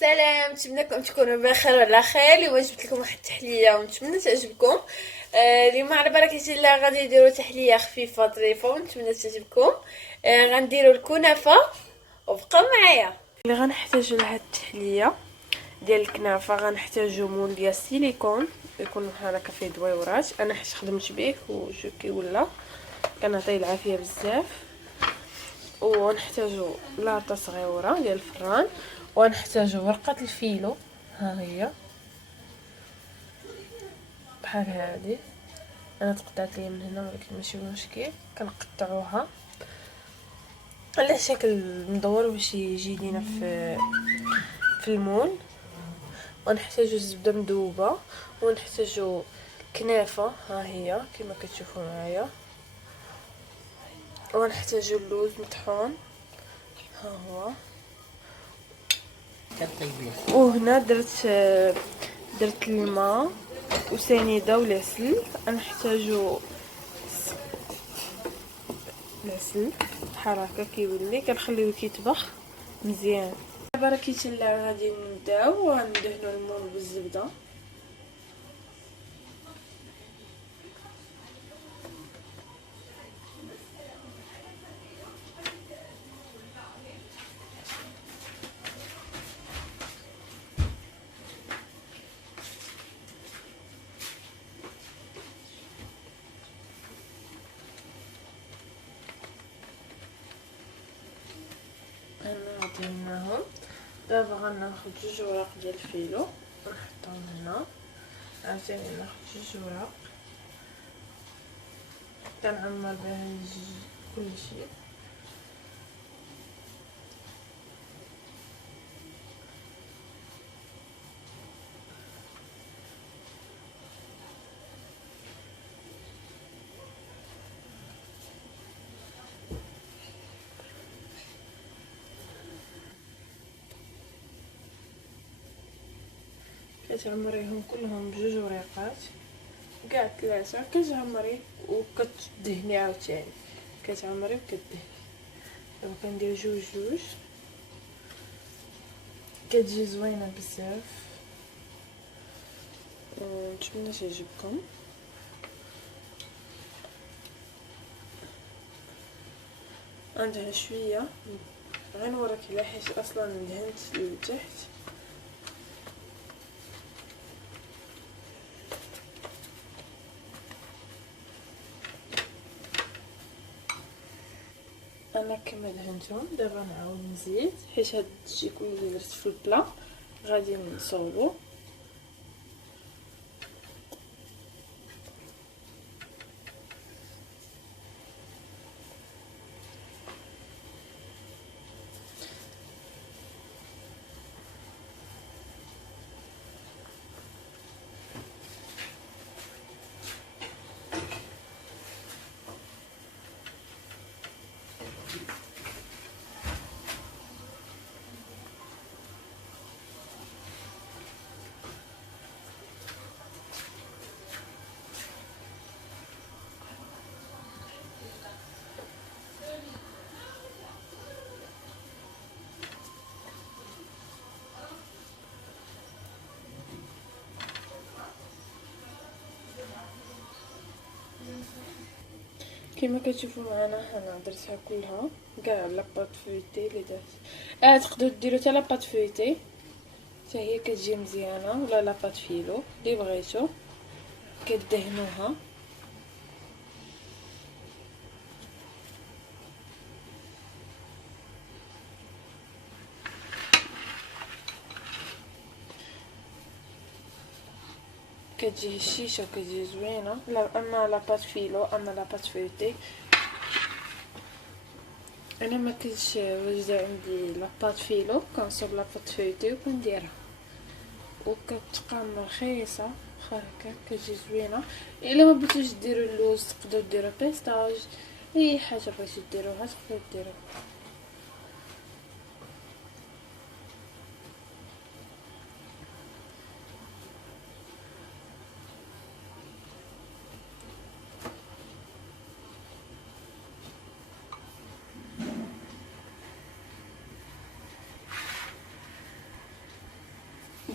سلام، نتمنىكم تكونوا بخير وعلى خير. اليوم جبت لكم واحد التحليه ونتمنى تعجبكم. اليوم على بركه الله غادي نديروا تحليه خفيفه ظريفه ونتمنى تعجبكم. غنديروا الكنافه وبقاو معايا. اللي غنحتاجوا لهاد التحليه ديال الكنافه غنحتاجوا مول ديال السيليكون يكون بحال هكا فيه دويورات. انا حيت خدمت به وشوكي ولا كنعطيه العافيه بزاف. ونحتاجوا لاطه صغيره ديال الفران، ونحتاجوا ورقه الفيلو، ها هي بحال هذه. انا تقطعت لي من هنا ولكن ماشي مشكل، كنقطعوها على شكل مدور باش يجي لينا في المول. ونحتاجوا الزبده مذوبه، ونحتاجوا كنافه ها هي كما كتشوفوا معايا، ونحتاجوا اللوز مطحون ها هو. وهنا درت الماء وسنيده والعسل. نحتاجو العسل بحال هكا كيولي كنخليوه كيطبخ مزيان. بركه الله غادي نبداو وندهنوا المول بالزبده. انا عطيناهم. دابا غناخد 2 وراق ديال الفيلو ونحطهم هنا. عاوتاني ناخد 2 وراق كنعمر بها كلشي. كتعمريهم كلهم ب2 وريقات كاع 3. كتعمري وكتدهني عاوتاني، كتعمري وكتدهني. دابا كندير 2 كتجي زوينه بزاف. نتمنى تعجبكم. عندها شويه غير نوريك على حيت اصلا دهنت لتحت. انا كما دهنتهم دابا نعاود نزيد حيت هاد الشيء كله اللي درت في البلا غادي نصوبو. كما كتشوفوا معنا انا درتها كلها كاع لاباط فويتي اللي درت. تقدروا ديروا حتى لاباط فويتي حتى هي كتجي مزيانه، ولا لاباط فيلو اللي بغيتو كدهنوها. كتجي هشيشه وكتجي زوينه. لا اما لاباط فيلو اما لاباط فويتي. انا ما كنتش واجده عندي لاباط فيلو كنصوب لاباط فويتي وكنديرها وكتبقى رخيصه هكا كتجي زوينه. الا ما بغيتوش ديروا اللوز تقدروا ديروا بيستاج، اي حاجه بغيتو ديروها تقدروا ديروها.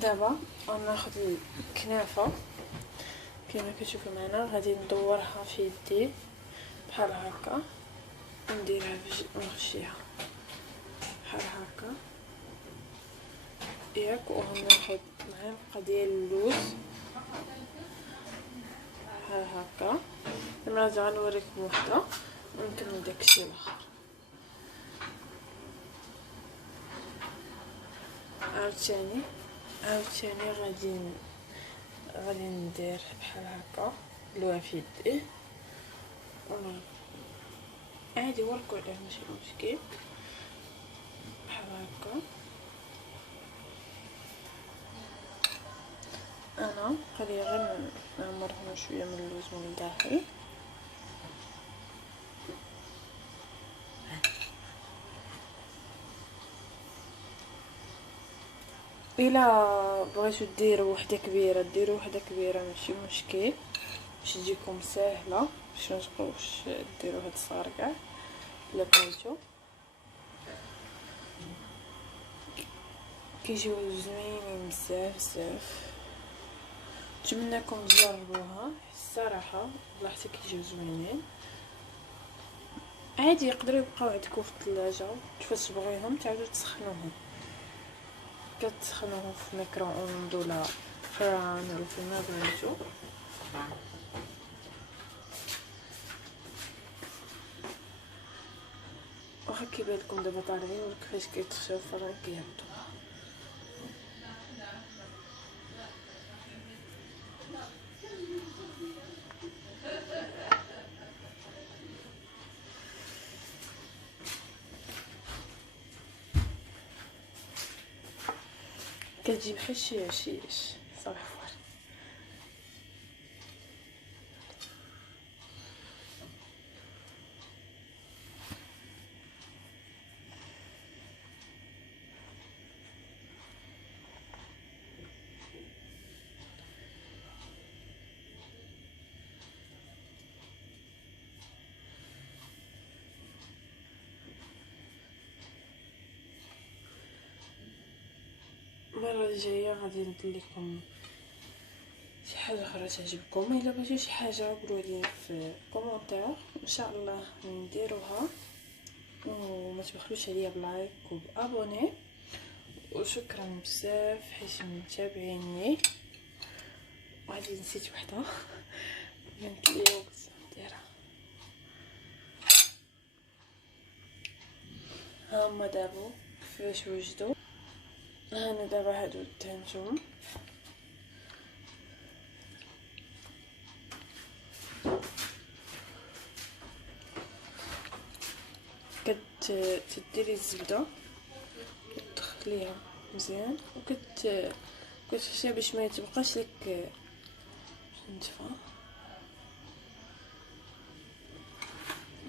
دابا غناخد الكنافه كما كتشوفوا معنا، غادي ندورها في يدي بحال هكا ونديرها ونغشيها بحال هكا ياك، وغناخد معلقه ديال اللوز بحال هكا. دابا غنوريكم وحده ونكمل داكشي الاخر. عاوتاني غادي ندير بحال هكا اللوها في يدي عادي وركو عليه ماشي مشكل بحال هكا. انا غادي غير نعمرهم شويه من اللوز من الداخل. الا بغيتو ديروا وحده كبيره ديروا وحده كبيره ماشي مشكل باش تجيكم ساهله، باش متبقاوش ديروا هاد الصغار كاع الا بغيتو. كيجيو زوينين بزاف نتمنىكم تجربوها. الصراحه بلاحظتي كيجيو زوينين. عادي يقدروا يبقاو عندكم في الثلاجه، كيفاش تبغيهم تعاودوا تسخنوهم، كتسخنوهم في ميكرو اوند ولا فران ولا فيما بغيتو. واخا كيبان لكم دابا طالعين وكيفاش كيتخشاو في الفران كيهبطوا. كتجي بحال شي عشيش صافي. المره الجايه غادي ندير لكم شي حاجه اخرى تعجبكم. الا بغيتو شي حاجه قولوا لي في كومونتير ان شاء الله نديروها. وما تبخلوش عليا بلايك وبابوني. وشكرا بزاف حيت متابعيني. وعادي نسيت وحده بنت لي وقت نديرها. هما دابا كيفاش وجدوا. انا دابا هادو التانجوم كتديري الزبده وتدخليها مزيان كتحشيها باش ما يتبقاش لك نتفه.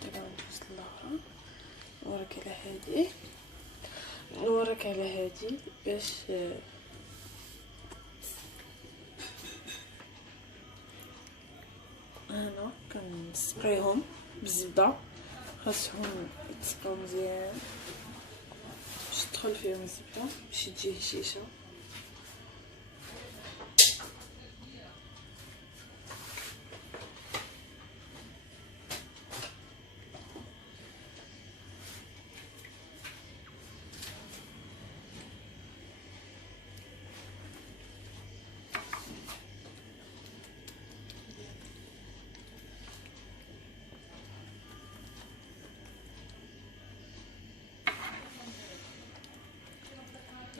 دابا ندوز الاخرى نوريك على هادي باش انا كنسقيهم بالزبده. خاصهم يتسقاو مزيان باش تدخل فيهم الزبده باش تجي هشيشه.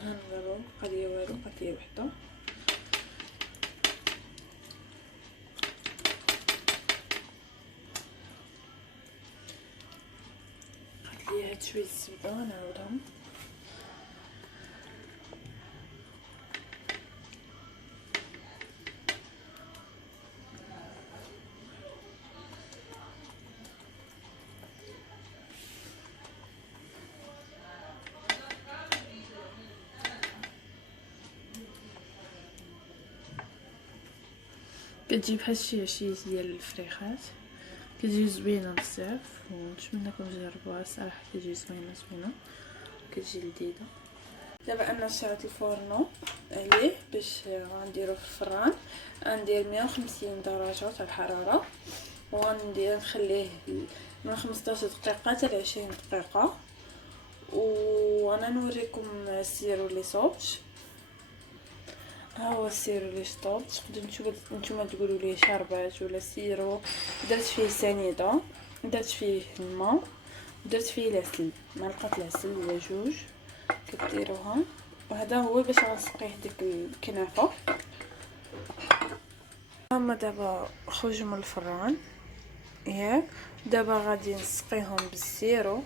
هنضربهم قضيه والو قضيه وحده. خدت لي هاد شويه الزبده نعاودهم. كتجي بحال شي عشيش ديال الفريخات، كتجي زوينه بزاف ونتمنىكم تجربوها. الصراحه كتجي زوينه كتجي لذيذه. دابا انا شعلت الفرن عليه باش غنديرو في الفران. غندير 150 درجه تاع الحراره، وغندير نخليه من 15 دقيقه حتى ل 20 دقيقه. وانا نوريكم السيرو اللي صوبت. ها هو السيرو اللي صوبت. تقدروا نتوما تقولوا ليه شربات ولا سيرو. درت فيه سنيده، درت فيه الماء، درت فيه العسل، معلقه العسل ولا جوج كديروها. وهذا هو باش غنسقيه ديك الكنافه. هما دابا خرجوا من الفران ياك. دابا غادي نسقيهم بالسيرو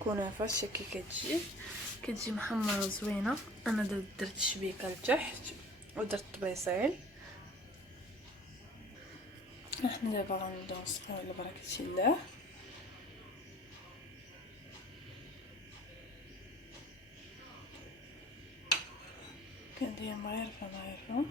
كنافه. شكي كتجي محمره زوينه. انا درت شبيكه لتحت ودرت طبيصيل. احنا دابا غنبداو نسقيو على بركه الله. كندير مغيرفه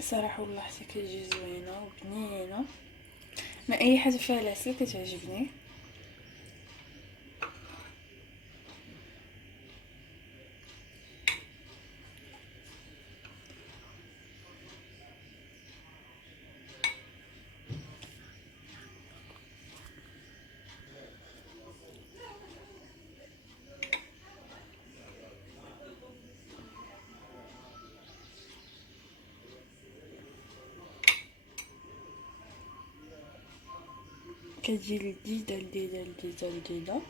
صراحه والله حتى كتجي زوينه وبنينه. ما اي حاجه فيها العسل كتعجبني. كتجي لذيذه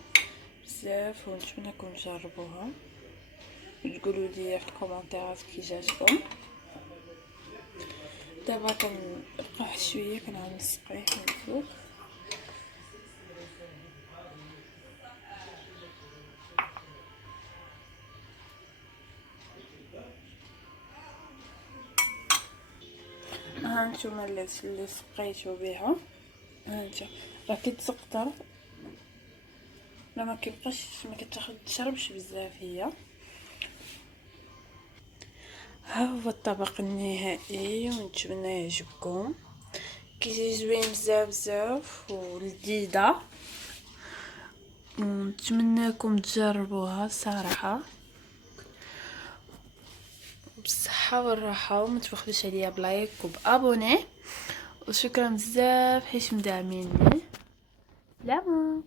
بزاف، ونتمنىكم تجربوها وتقولوا لي في الكومنتات كي جاتكم. دابا كنبقى واحد شويه كنعاود نسقيه من الفوق. هانتوما اللي سقيتو بها، هانتا راه كتسقطر. لا ما كيبقاش، ما كتشربش بزاف هي. ها هو الطبق النهائي، ونتمنى يعجبكم. كيجي زوين بزاف ولذيذه، ونتمنىكم تجربوها صراحه بالصحه والراحه. وما تبخلوش عليا بلايك وبابوني، وشكرا بزاف حيت مدعميني. سلام.